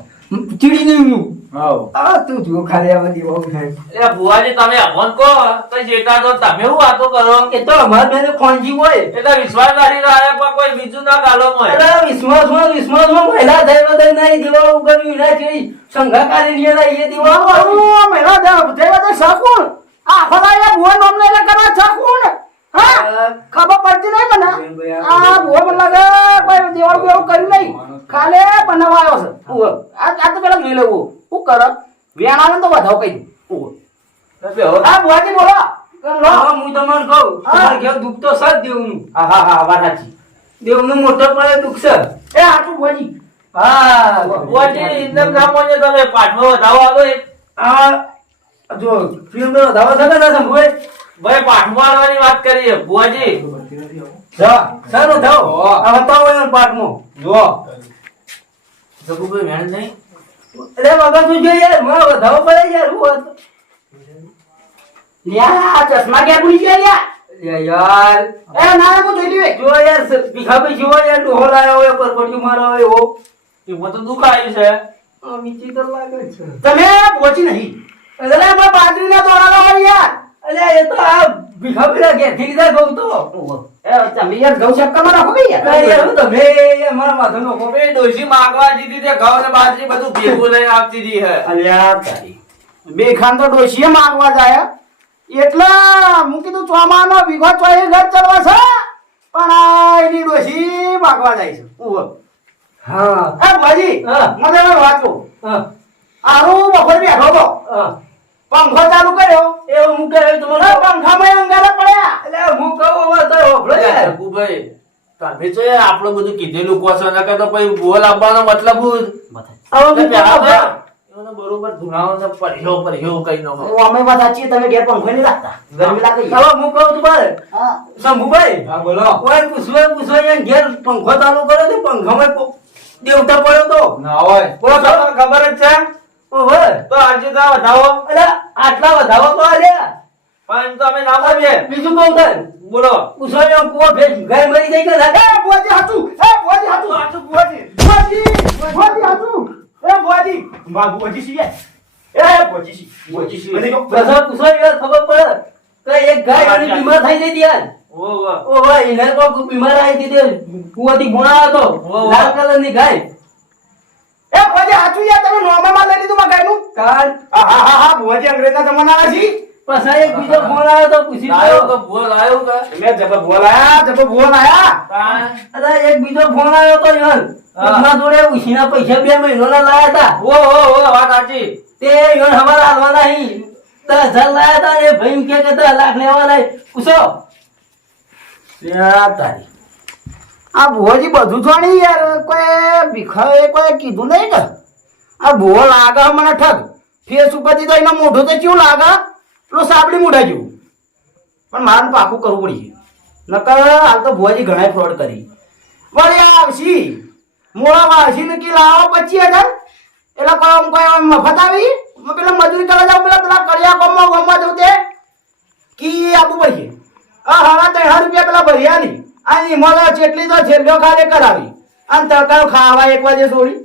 ચીડી નહીં હાવ આ તું જો ખાલી આ બધી બહુ થાય એ ભુવાજી તમે અમન કહો તો જેતા તો તમે હું વાતો કરો એ તો અમારે બેને ખોંજી હોય એટલે વિશ્વાસ કરી રહ્યા પણ કોઈ બીજું ના ગાલો મોય અરે વિશ્વાસમાં મહિલા થઈ બધા નહીં દેવા કર્યું ના છે સંઘાકારી ની ના એ દેવા ઓ મેલા દે દેવા દે સાકુણ આ ખલાયા બુવા નામ લઈને કરા સાકુણ હા ખબર પડતી નહીં મને આ બુવા મને લાગે કોઈ દેવાળ કોઈ એવું કર્યું નહીં ખાલે બનાવવા આવ્યો છે ઉભો. આ તો પેલા જોઈ લેવું શું કરે વેણાને તો વધાવ કહી દઉં ઉભો. આ બુવાજી બોલો કેમ લો? હા હું તમને કહું તમારે ઘેર દુઃખ તો સજ દેવનું હા હા હા વાત સાચી દેવનું મોટો પડે દુઃખ છે એ આટલું બુવાજી હા ભુવાજી ઇન્દમ ના મોને તમે પાઠમાં વધાવો આલો એક આ જો ફિલ્મ નો દાવા થતા ના સંભવે ભાઈ પાઠમાં આવવાની વાત કરીએ ભુવાજી જા સારો થાઓ આ બતાવો એનો પાઠમાં જો જગુભાઈ વેણ નહીં અરે બાબા તું જો યાર મારો વધાવો પડે યાર હું લ્યા આ ચશ્મા ક્યાં ભૂલી ગયા લ્યા યાર એ ના હું જોઈ લ્યો જો યાર ભીખાભાઈ જેવો યાર ડોહો લાયો હોય પરપટી મારો હોય એવો એમાં તો દુઃખ આવ્યું છે આ વિચિત્ર લાગે છે તમે પહોંચી નહીં એટલે મેં બાજરીના દોરાના હોય યાર અલ્યા એ તો આ ભીખાભાઈ ઘેરથી લીધા કહું તો એ તમે યાર ગૌ શક્કરમાં રાખો કે યાર અરે યાર હું તમે યાર મારા માથાનો ખોપે એ ડોશી માંગવા દીધી તે ઘઉં ને બાજરી બધું ભેગું લઈને આવતી હતી હે અલ્યા તારી બે ખાન તો ડોશીએ માંગવા જાય એટલે હું કીધું ચોમાનો વીઘો ચોઈ ઘર ચડવા છે પણ આ એની ડોશી માંગવા જાય છે ઉભો. હા એ ભાજી હા. મને હવે વાત કહું હા આરું બપોર બેઠો તો હા પંખો ચાલુ કર્યો એવું હું કહે તમને એ પંખામાં અંગારા પડ્યા અલ્યા હું કહું હવે તો હોભળો યાર જગુભાઈ તમે તો યાર આપણું બધું કીધેલું કહો છો નકર તો પછી બોલ આપવાનો મતલબ હું હવે હું પેલા કહું તો એમને બરોબર ધુણાવો છે પરહ્યો કઈ નો હું અમે વાત સાચી તમે ઘેર પંખો નહીં રાખતા ગરમી લાગે છે. હવે હું કહું તમારે હા શંભુભાઈ હા બોલો કોઈ પૂછવા યાર ઘેર પંખો ચાલુ કર્યો તો પંખામાં દેવતા પડ્યો તો ના હોય બોલો તમને ખબર જ છે ઓહો તો આજે તો વધાવો અરે આટલા વધાવો તો આલ્યા પણ તો અમે ના બોલીએ બીજું કહું તાર બોલો પૂછવા યાર કુવા ભેજ ગાય મરી જાય કે ના એ બોજી હાચું એ બોજી હાચું બોજી બોજી હાચું એ બોજી બાબુ બોજી છીએ એ બોજી છીએ મને કહો. બધા પૂછવા યાર ખબર પડે કે એક ગાય અને બીમાર થઈ જતી યાર ઓ ઓહો એને કોઈ બીમાર આવી હતી તે કુવાથી ગુણા હતો ઓહો. લાલ કલરની ગાય એ બોજી હાચું યાર તમે નોર્મલમાં લઈ લીધું માં ગાયનું કાલ હા બોજી અંગ્રેજના જમાનાના છી પછી એક બીજો ફોન આવ્યો તો પૂછી લાયો તો તો બોલ આયો કે મેં જબ બોલાયા જબ બોલ આયા અરે એક બીજો ફોન આવ્યો તો યાર હા. એમના જોડે ઉછીના પૈસા 2 મહિનાના લાયા હતા ઓ વાત સાચી તે યાર હવાર આલવાના હી 10,000 લાયા હતા ને ભાઈ એમ કે 10 લાખ લેવાના હી. પૂછો યા તારી આ ભુવાજી બધું જાણી યાર કોઈ ભીખાએ કોઈ કીધું નહીં કે આ ભુવો લાગે મને ઠગ ફેસ ઉપરથી તો એના મોઢું તો કેવું લાગે પેલું સાબડી મોઢા જેવું પણ મારે પાકું કરવું પડી નકર હાલ તો ભુવાજી ઘણા ફ્રોડ કરી વળી આવશી મોળામાં આવશી ને કે લાવો 25,000 એટલે કોઈ આમ મફત આવી પેલા મજૂરી કરવા જાવ પેલા કડિયા ગામમાં જવું તે કી આપવું પડશે હા 3,000 રૂપિયા પેલા ભર્યા નહીં આ મોળા ચેટલી તો છેલ્લો ખાલી કરાવી અને તડકાનો ખાવા 1 વાગે છોડી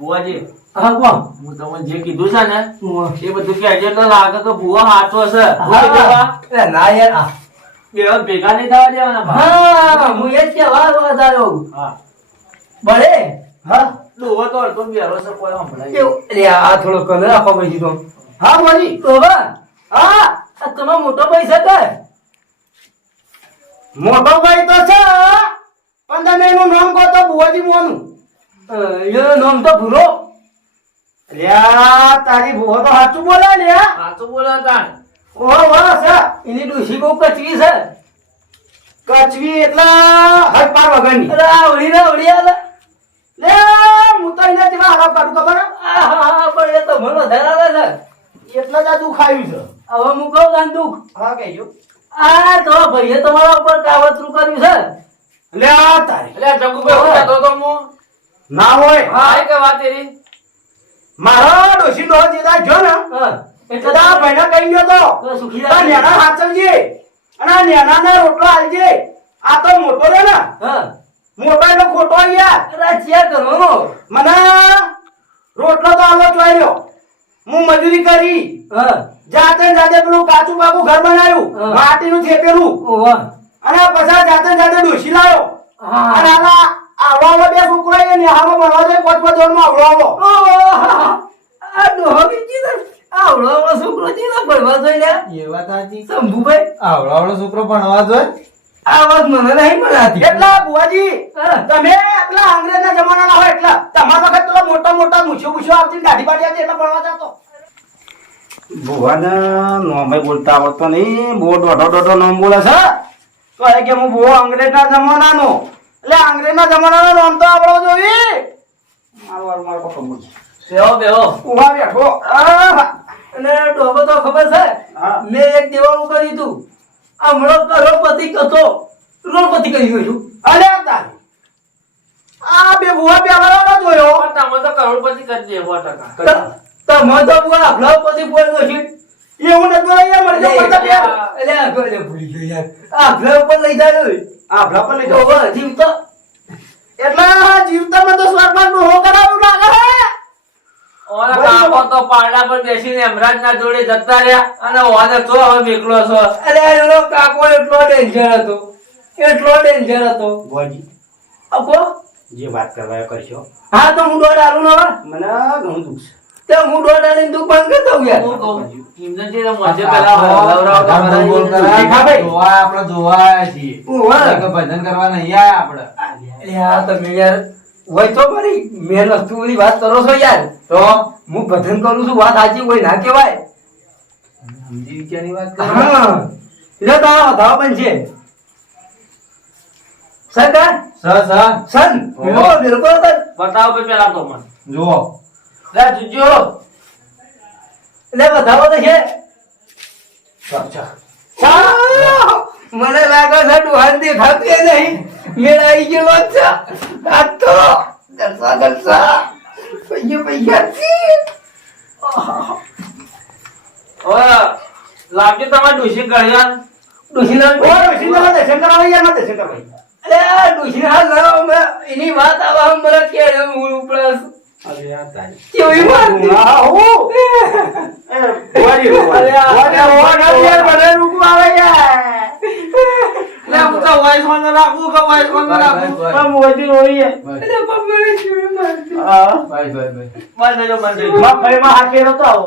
બુવાજી હા કોણ હું તમને જે કીધું છે ને હું એ બધું કહેજો તો લાગે કે ભૂવા હાચો છે હા ના યાર બે ભેગા નહીં થવા દેવાના ભાઈ. હા હું એ જ કહેવા આવ્યો હા બળે હા ડોહો તો અડધો બેરો છે કોઈ સંભળાય એવું એટલે આ થોડો કલર આપવા પછી તો હા બોલી તો હા હા આ તમારો મોટો પૈસા કર મોટો ભાઈ તો છે પણ તમે એનું નામ કહો તો બુવાજી મોનું એનું નામ તો ભૂરો લ્યા તારી ભૂવો તો સાચું બોલે લ્યા સાચું બોલો તાણ ઓહો વાહ છે એની ડોશી બહુ કચવી છે કચવી એટલે હજ પાર વગરની અરે આ વળી આલે લે હું તો એને જેવા હાલત કાઢું ખબર હે? હા પણ એ તો મને વધારે આલે છે એટલે જ આ દુઃખ આવ્યું છે હવે હું કહું કાન દુઃખ હા કહેજો આ તો ભાઈએ તમારા ઉપર કાવતરું કર્યું છે લ્યા તારી એટલે જગુભાઈ હું કહેતો તો હું ના હોય હા એ કે વાત એરી મારો ડોશી નો જેદા જો ને હા એટલે એટલે આ ભાઈને કહી ગયો તો તો સુખી આ નેના હાચવજે અને આ નેનાને રોટલો આલજે આ તો મોટો રે ને હા મોટો એનો ખોટો યાર અરે ચેક કરો મને રોટલો તો આલો ચોર્યો હું મજૂરી કરી હા જાતે ને જાતે પેલું કાચું પાકું ઘર બનાવ્યું હા. માટીનું થેપેલું ઓવા અને પછી જાતે ને જાતે ડોશી લાવ્યો હા અને આલા આવડો બે છોકરા ને હામાં ભણવા જાય 5 ધોરણમાં આવડો આ ડોહો બીજી તો આવડો છોકરો જીનો ભણવા જોઈ લે એ વાત સાચી શંભુભાઈ આવડો છોકરો ભણવા જોઈએ આ વાત મને નહીં મળાતી એટલા બુવાજી હા. તમે એટલા અંગ્રેજના જમાનાના હોય એટલા તમારા વખત પેલો મોટા મૂછો આવતી ને ગાડી પાડી આવતી એટલે ભણવા જતો ભુવાને નોમે બોલતા આવડતો નહીં બહુ દોઢો નામ બોલે છે તો એ કે હું બહુ અંગ્રેજના જમાનાનો એટલે અંગ્રેજના જમાનાનો નામ તો આવડો જોઈ મારો ખબર છે બેહો બેહો ઉભા બેઠો અને ડોહો તો ખબર છે હા. મેં એક દેવાનું કર્યું તું હમણાં કરોડપતિ હતો કરોડપતિ કરી ગયો છું અરે તારી આ બે ભુવા પેલા જોયો પણ તમે તો કરોડપતિ કરી દે 100%. તમે તો પૂરા અભલાપતિ બોલ્યો છે એવું નથી બોલાય મરજો પડતા બે એટલે આ ગોલે ભૂલી ગયો યાર આ અભલા ઉપર લઈ જાય આ ભલા પર લઈ જાઓ. ડોહો જીવ તો એટલે જીવતામાં તો સ્વર્ગમાં ડોહો કરાવવું લાગે હે ઓલા કાકો તો પારડા પર બેસીને યમરાજના જોડે જતા રહ્યા અને ઓને તો હવે મેકલો છો અરે એનો કાકો એટલો ડેન્જર હતો ભુવાજી આપો જે વાત કરવા એ કરશો હા તો હું દોડ આલું ને હવે મને ઘણું દુઃખ તો હું દોડ આલીને દુઃખ બંધ કરી દઉં યાર હું કહું ઇન્દ્રજી તો મજે પેલા લવરાવતા ભજન બોલ કરાવી કરાય. જોવા આપણે જોવા આયા છીએ. ઓવા. કે ભજન કરવા નહીં આયા આપણે. અરે આ તમે યાર હોય તો મારી મેન વસ્તુની વાત કરો છો યાર તો હું ભજન કરું છું વાત સાચી હોય ના કહેવાય સમજી વિચારની વાત કરો. હા એટલે તો આ વધાવો પણ છે સરકાર સન બિલકુલ બતાવો ભાઈ પેલા તો મને જુઓ. લે જોજો એટલે વધાવો તો છે મને લાગે છે ડોહાન દેખાતું નહીં મેળ આવી ગયેલો છે આ તો દરસા પૈસા હવે લાગ્યું તમારે ડોશી ગળ્યા ડોશીના ઓ ડોશીના દર્શન કરવા યાર ના દર્શન કરવા અરે આ ડોશીના હાલ ના એની વાત આવા મને કે હું ઉપડસ અરે યાર તારી કેવી વાત હા હું એ ભુવાજી ભુવાજી યાર મને રૂક આવે યાર લે હું તો વોઇસ ઓન રાખું કે વોઇસ ઓન રાખું પણ ભુવાજી રોઈ અરે પપ્પાને કેવી મારતી હા બંધ દેજો બંધ દેજો માં ફરીમાં હાકે નતો આવો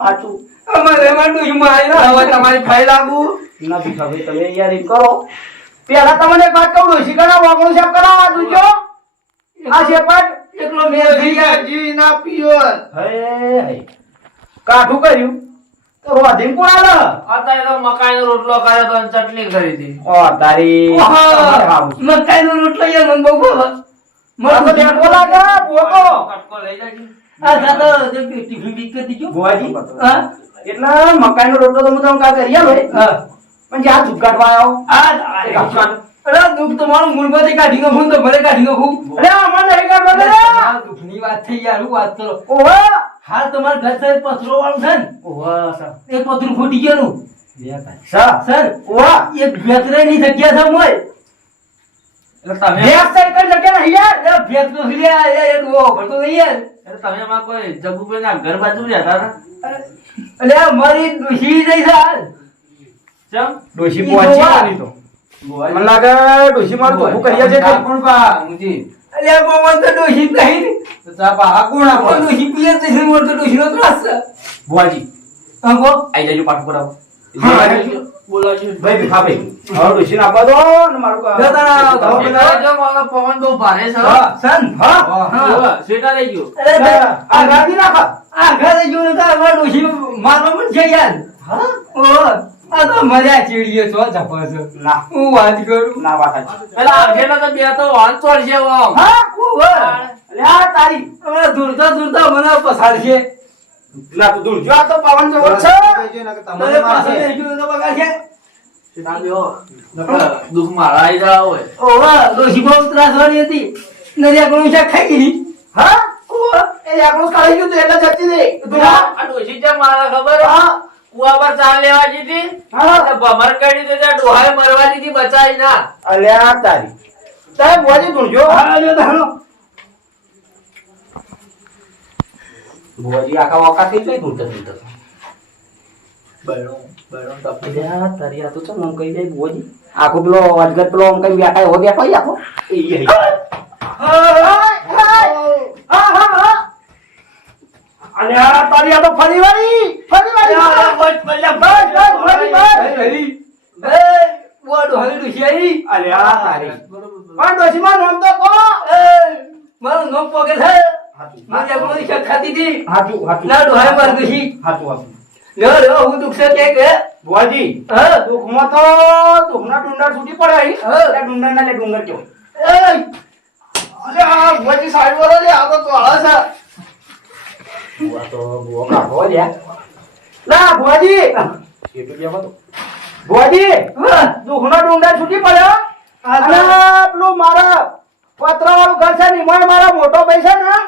પાછું અમારે માં ડોશી મારી હવે તમારી ફાઈ લાગુ નથી ખબર તમે યાર એમ કરો પેલા તમને એક વાત કહું ડોશી કરા વાગણું સાહેબ કરાવવા દુજો આ શેપટ એકલો મેળ થઈ ગયા જી ના પીયો હે કાઠું કર્યું તો રોધીન કોણ આલે અત્યારે તો મકાઈનો રોટલો કર્યો તો અને ચટણી કરી હતી ઓ તારી મકાઈનો રોટલો યાર મને બહુ ભાવે મને તો બેઠો લાગે બોકો કટકો લઈ જાય આ દાદા ટિફિન બીક કરી દીધું ભુવાજી હા એટલે મકાઈનો રોટલો તો હું તમને કાલ કરી આલો હા પણ જ્યાં ચૂપ કાઢવા આવ્યો આ અરે દુઃખ તમારું મૂળમાંથી કાઢી નાખું તો ભલે કાઢી નાખું. અરે આમાં નહીં કાઢો ને આ દુઃખની વાત થઈ યાર, હું વાત કરો. ઓહો હાલ તમારા ઘર સાહેબ પથરો વાળું છે ને, ઓહો સર એ પથરું ફૂટી ગયેલું. સર સર ઓહો એક ભેતરાની જગ્યા છે મોય. એટલે તમે ગેસ સર કઈ જગ્યા નહીં યાર એ ભેત તો ખીલ્યા, એ ડોહો ભરતો નહીં યાર. એટલે તમે આમાં કોઈ જગુભાઈના ઘર બાજુ રહેતા હતા? અલે આ મારી ડોશી જઈ છે હાલ. ચમ? ડોશી ઈ પહોંચી જોવા. નહીં તો મને લાગે ડોશી મારું ધોખું કરીએ છે કે કોણ પા મુજી અલે આ મોમન તો ડોશી જ નહીં ને. તો ચા પા કોણ આ આપો ડોશી પીએ જ નહીં, મોર તો ડોશીનો ત્રાસ છે. બુઆજી હા કહો. આઈ જજો પાછું કરાવો બોલાવજો. ભાઈ ભીખા ભાઈ હવે ડોશીને આપવા દો ને મારું કામ. જો તારા ઘઉં તમે બધા- જો મારો પવન બહુ ભારે છે. હા. સન. હા હા, શેઠા રહી ગયો. અરે તે આ ગાડી નાખો આ ઘરે જોયું તો આ ડોશી મારવા પણ છે યાર. ઓહો, આ તો મજા ચીડીએ છો જપા છે. ના હું વાત કરું. ના વાત સાચી. એટલે આગેલો તો બે તો વાન ચોરશે આમ. હા ઓહો, અલે આ તારી હમણાં દૂરતા દૂરતા મને પસાડશે. ના તું દૂર જો આ તો પવન જેવો જ છે મને પાછળ બેસી તો બગાડશે. શેઠા બેહો. નકર દુઃખ મારા આઈ રહ્યા હોય. ઓહો, ડોશી બહુ ત્રાસવાળી હતી. નરિયા ઘણું શાક ખાઈ ગઈ. હા ઓહો એ આપણું કાઢી ગયું તું એટલે જતી રહી તું આ ડોશી છે મારા ખબર? હા કુવા પર ચા લેવા જીતી. હા. એટલે ભમર કાઢી તો ત્યાં ડોહાએ મરવા દીધી, બચાવી ના. અલે આ તારી તારે બુઆજી તું જો હા, જો તારો. બુઆજી આખા વાકા થઈ જોઈ તું તને અલ્યા, તારી આ તો ચમ આમ કહી દે બુઆજી. આખો પેલો અજગર પેલો આમ કઈ બેઠા હો બેઠો ઈ આખો એ અલે આ તારી આ તો ફરી વાળી બુઆ ડોહાની ડોશી આવી. અલે આ તારી પણ ડોશીમાં નામ તો કો મારું નામ પોકે છે. મારી આપણું શાક ખાતી હતી. હાચું હાચું ના ડોહાએ મારી ડોશી. હાચું હાચું લ્યો, લ્યો, હું દુઃખ છે કે કે? બુઆજી હા. દુઃખમાં તો દુઃખના ડુંડા છૂટી પડે અહીં. હા. એટલે ડુંડા ના લે ડુંગર કયો એય! અલે આ બુઆજી સાઈડ વાળો લે આ તો તોળા છે બુઆ તો બુઆ કાઢો લે ના બુઆજી એટલું બેવા તો બુઆજી હા. દુઃખના ડુંડા છૂટી પડ્યો અને પેલું મારા પતરા વાળું ઘર છે ને એમાં મારા મોટો ભાઈ છે ને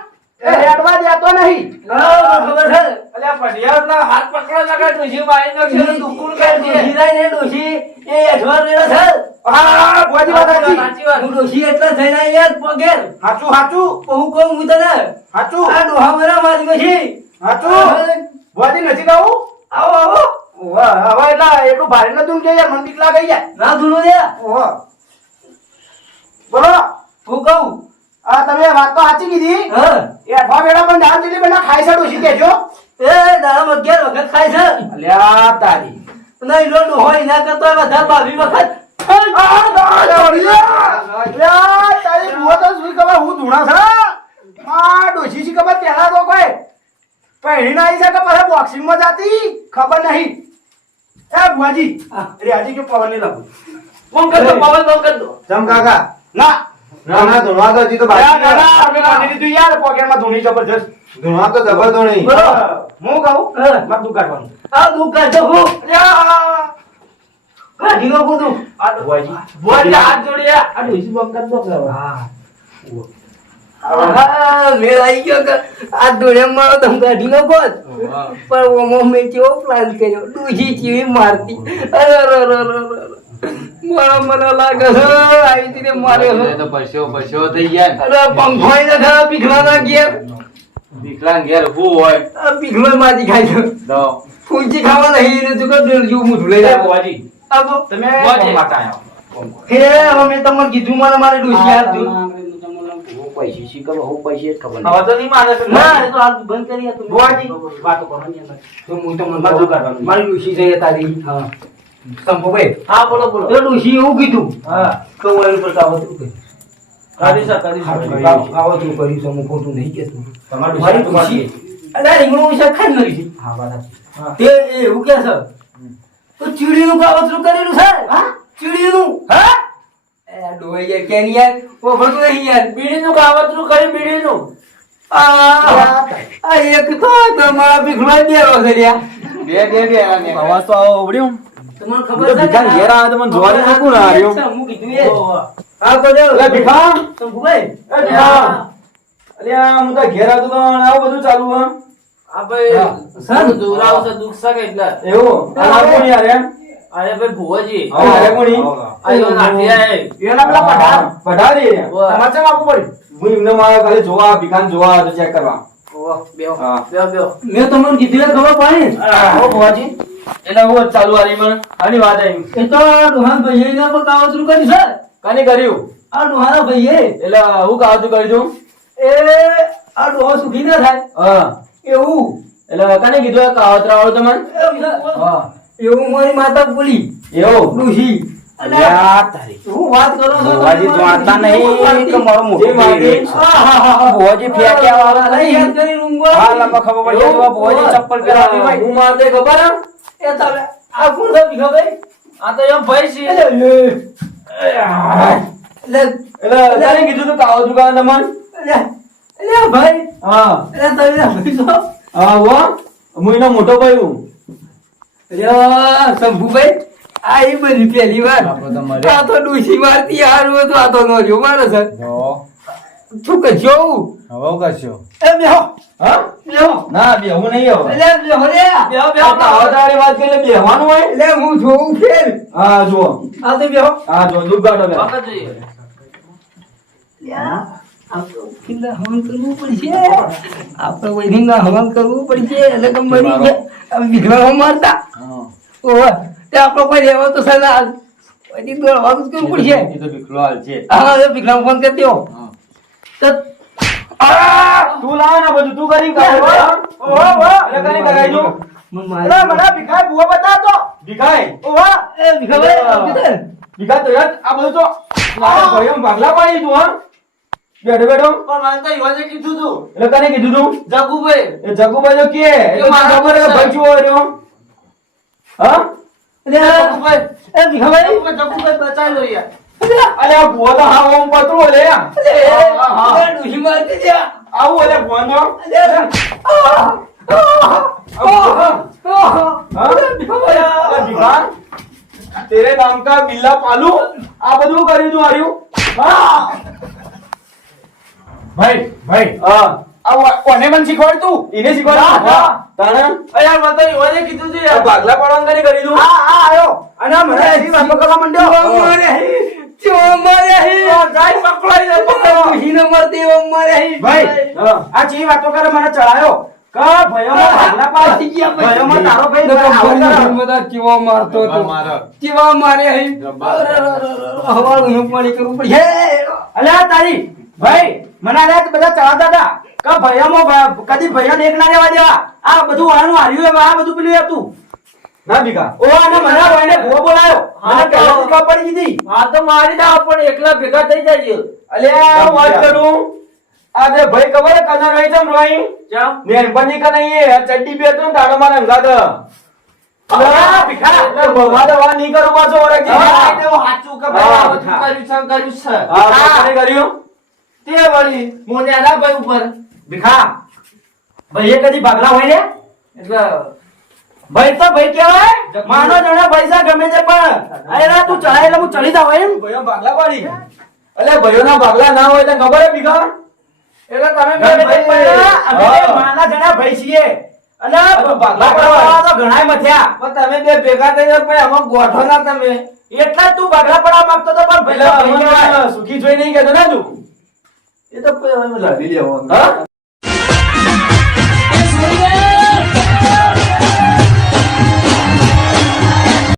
એ હેડવા દેતો નહીં હા, મને ખબર છે. અલ્યા પઢિયારના હાથ પકડો નકર ડોશી મારી નાખશે ને દુઃખું કરી દે. ડોશી લાઈ ને ડોશી એ અઠવાડ રેડા છે. હા બુઆજી વાત સાચી સાચી વાત. હું ડોશી એટલે થઈને આઈ યાર પગેર. હાચું હાચું તો હું કહું હું તને હાચું આ ડોહા મારા મારી ડોશી. હાચું બુઆજી નજીક આવું આવો આવો. વાહ હવે એટલે એટલું ભારે નતું કે યાર મન બીક લાગે યાર ના ધૂળો દે. ઓહો બોલો હું કહું. આ તમે વાત તો સાચી કીધી હા. એ અઠવા વેળા પણ દાળ દીધી પેલા ખાઈ છે ડોશી કેજો એ દાડામાં 11 વખત ખાય છે. અલ્યા તારી નહીં લો ડોહો એના કરતા વધારે 22 વખત. અલ્યા તારી બુઆ તો શું ખબર હું ધૂણા છે આ ડોશી શી ખબર પહેલા તો કોઈ પહેરી ના આવી છે કે પછી બોક્સિંગ માં જાતી ખબર નહીં એ બુઆજી અરે આજે કે પવન નહીં લાગુ ફોન કર દો, પવન ફોન કર દો. ચમ કાકા ના ના ના ધોવા તો હજી તો ના બાકી ના અમે માની લીધું યાર પોકેટમાં ધૂણી જબરજસ્ત ધોવા તો જબર તો નહીં બોલો. હું કહું હા. મારે દુઃખ કાઢવાનું આ દુઃખ કાઢો હું. અલ્યા કાઢી નાખું તું. બુઆજી બોલ હાથ જોડ્યા. આ ડોશી બંધ કરી દો કે હા. મેળ આવી ગયો કે આ દોડ્યા મારો તમે કાઢી નાખો જ. પણ ઓમો મેં કેવો પ્લાન કર્યો ડૂજી ચીવી મારતી. અરે અરે અરે અરે અરે. મારા મને લાગે છે આવી રીતે માર્યો છે. તો પરસેવો થઈ ગયા અરે પંખોય ને ખરા પીખલાના ઘેર. વિકલાંગ ઘેર હું હોય આ પીખલો માજી ખાય છે. તો ફૂંચી ખાવા નહીં એને તો કે ડેલ જેવું મોઢું લઈ જાય. બુઆજી આપો. તમે બુઆજી. કોણ માટે આયા હે હવે મેં તમને કીધું મને મારે ડોશી આપજો. પૈસી શી ખબર હું પૈસી જ ખબર હવે તો નહીં માને છે. ના એ તો હાથ બંધ કરી આ તું. બુઆજી વાતો કરો ને અંદર. તો હું તમને બધું કરવાનું. મારી ડોશી છે તારી. હા સંભોભાઈ હા બોલો બોલો. તો ડોશી એવું કીધું હા કે હું એની પર કાવતરું કર્યું. કરી છે, કરી છે. કાવતરું કર્યું છે હું ખોટું નહીં કહેતો. તમારું મારી ડોશી ડોશી અલા રીંગણું શાક ખાઈ નથી છે. હા વાત સાચી. તે એવું કે છે તો ચીડીનું કાવતરું કરેલું છે. હા? ચીડીનું. હા એ ડોહી યાર કે નહીં યાર ઓ ભરતું નહીં યાર. બીડીનું કાવતરું કરી, બીડીનું. આ એક તો તમારા પીખલો બેરો છે લ્યા. બે અવાજ તો આવો ઉભર્યું તમને હું ખબર તો છે ભીખાને ઘેર આવે તો મને જોવા દે કોણ હાર્યો? હું કીધું એ હા તો જો અલે ભીખા, શંભુભાઈ એ ભીખા. અલ્યા હું તો ઘેર આવતો તો અને આવું બધું ચાલુ હા? આ ભાઈ હા. સર જોરાવ છે દુઃખ છે કે એટલે એવું? આ કોણ યાર એમ? અરે ભાઈ ભુવાજી હવે હારે કોણી? આ યો નાઠિયા એ એના પેલા પઢાર પઢારી. તમારે ચમ આપવું પડ્યું? હું એમને મારા ખાલી જોવા ભીખાને જોવા આવ્યો તો ચેક કરવા. ઓહ બેહો હા. બેહો બેહો મેં તમને કીધું એ ખબર પડી ઓ ભુવાજી એટલે હું જ ચાલુ હારી મને આની વાત આવી. એ તો આ ડોહાન ભાઈએ ને પણ કાવતરું કર્યું છે કાને કર્યું? આ ડોહાના ભાઈએ એટલે હું કાવતું કરી દઉં? એ આ ડોહો સુખી ના થાય હા. એવું એટલે કાને કીધું આ કાવતરા વાળું તમને? એવું છે. હા. એવું મારી માતા બોલી એવું? ડોશી અલ્યા તારી હું વાત કરો છો ભુવાજી તો આતા નહીં કે મારો મોટો જે માગી. ભુવાજી ફેંક્યા વાળા નહીં. યાદ કરી ઊંઘો. હા લંબા ખબર પડી જાય તો ભુવાજી ચપ્પલ પહેરાવી ભાઈ. હું મારતે ખબર હે? એ તમે આ કોણ છે ભીખાભાઈ? આ તો એમ ભાઈ છે એટલે કાને કીધું તું કાવતરું કરવા તમને? અલ્યા ભાઈ હા. અલ્યા તમે ભાઈ છો હા હો. હું એનો મોટો ભાઈ હું. અલ્યા શંભુભાઈ આ ઈ બધી પહેલી વાર આપણે તો મર્યા. આ તો ડોશી મારતી હારું હતું આ તો નોર્યો મારે છે શું કરશો એ બેહો હા? બેહો ના બેહું નહીં હવે. અલ્યા બેહો લે બેહો આ કાવતરાવાળી વાત કરી એટલે બેહવાનું હોય? એટલે હું જોઉં ફેર હા જુઓ. આ તો બેહો હા જો દુઃખ ગાડો બે. વખત જોઈએ અલ્યા, આ તો કિલ્લા હવન કરવું પડશે આપણે વૈદિકના હવન કરવું પડશે એટલે કે મરી ગયા વિઘ્નો મારતા હા. ઓહો તે આપણો કોઈ રહેવો તો સલા વૈદિક દોડવાનું જ કરવું પડશે એ તો ભીખલો હાલ છે. હા એ વિઘ્નો ફોન કરી દ્યો હા. તો તું લાવ ને બધું તું કરી કાઢ. ઓહો ઓહો એટલે કાને કરાઈ દઉં? અરે મને ભીખાઈ ભૂવો બતાવતો ભીખાઈ. ઓહો એ વિઘાભાઈ આવજો ને. ભીખા તો યાર આ બધું તો મારા ભાઈઓમાં ભાગલા પાડી તું હા? બેઠો બેઠો. પણ મને તો યુવાને કીધું તું એટલે કાને કીધું તું? જગુભાઈ એ જગુભાઈ તો કે એ તો મારા ખબર છે પાસે. ભાઈ ચૂવો રહ્યો. હા? જગુભાઈ એ વિઘાભાઈ જગુભાઈ બચાવી લો યાર અરે આ ભૂવો તો હા ઓમ પતરું લે. એ ડોશી મારતી જા આવું અલે ભૂવાનો. હા? અરે ભીખા, તેરે નામ કા બિલ્લા પાલુ આ બધું કર્યું તું હાર્યું? હા. ભાઈ ભાઈ હા. આ કોને મને શીખવાડતું એને શીખવાડ્યું? હા. તાણે? અરે મને તો યુવાને કીધું તું આ યાર ભાગલા પાડવાનું કરી કરી તું? હા હા આયો અને મને હજી વાતો કરવા માંડ્યો જાય પકડાઈ જાય પકડો. ડોશીને મારતી એવો મારે ભાઈ હા. આ ચી વાતો કરે મને ચડાયો કા ભયોમાં ભાગલા પાડી ગયા ભયોમાં તારો ભાઈ આવો કરે. કેવો મારતો હતો કેવા મારે હવાળું પાણી કરવું પડશે અલ્યા તારી ભાઈ મને આ બધા ચડાવતા હતા કે ભયોમાં કદી ભયોને એક ના રહેવા દેવા આ બધું વાળનું હાર્યું આ બધું પેલું હતું ના ભીખા. ઓ અને મને ભાઈને ભૂવો બોલાયો મને પહેલાથી ખબર પડી ગઈ હા તો મારી દા પણ એકલા ભેગા થઈ જાય અલ્યા હું વાત કરું આ જે ભાઈ ખબર હે કના રહી છે રોઈ જામ નેનપણની કને એ ચડ્ડી બે તો તાળો માર અંગાત અલ્યા ભીખા એટલે ભગવા દવા નહીં કરું પાછો ઓરખી હા, તે સાચું કે ભાઈ આ બધું હા. કર્યું છે હા કોને કર્યું? તે વળી મોન્યાના ભાઈ ઉપર ભીખા ભાઈએ કદી ભાગલા હોય ને એટલે ભાઈ તો ભાઈ કહેવાય માનો જણા પૈસા ગમે તે પણ અરે તું ચડાય એટલે હું ચડી જાવ એમ ભયો ભાગલા પાડી અલે ભયોના ભાગલા ના હોય તો ખબર હે ભીખા? એટલે તમે ગમે તે બે પણ અમે હા. માના જણા ભાઈ છીએ અને તો ભાગલા ભાગલા તો ઘણાય મથ્યા પણ તમે બે ભેગા થઈ જાવ પછી આમાં ગોઠો ના તમે એટલે જ તું ભાગલા પડવા માંગતો તો પણ એટલે ભાઈ કહેવાય. અમને સુખી જોઈ નહીં કહેતો ને તું? એ તો પછી હવે લાવી લેવાનું હા?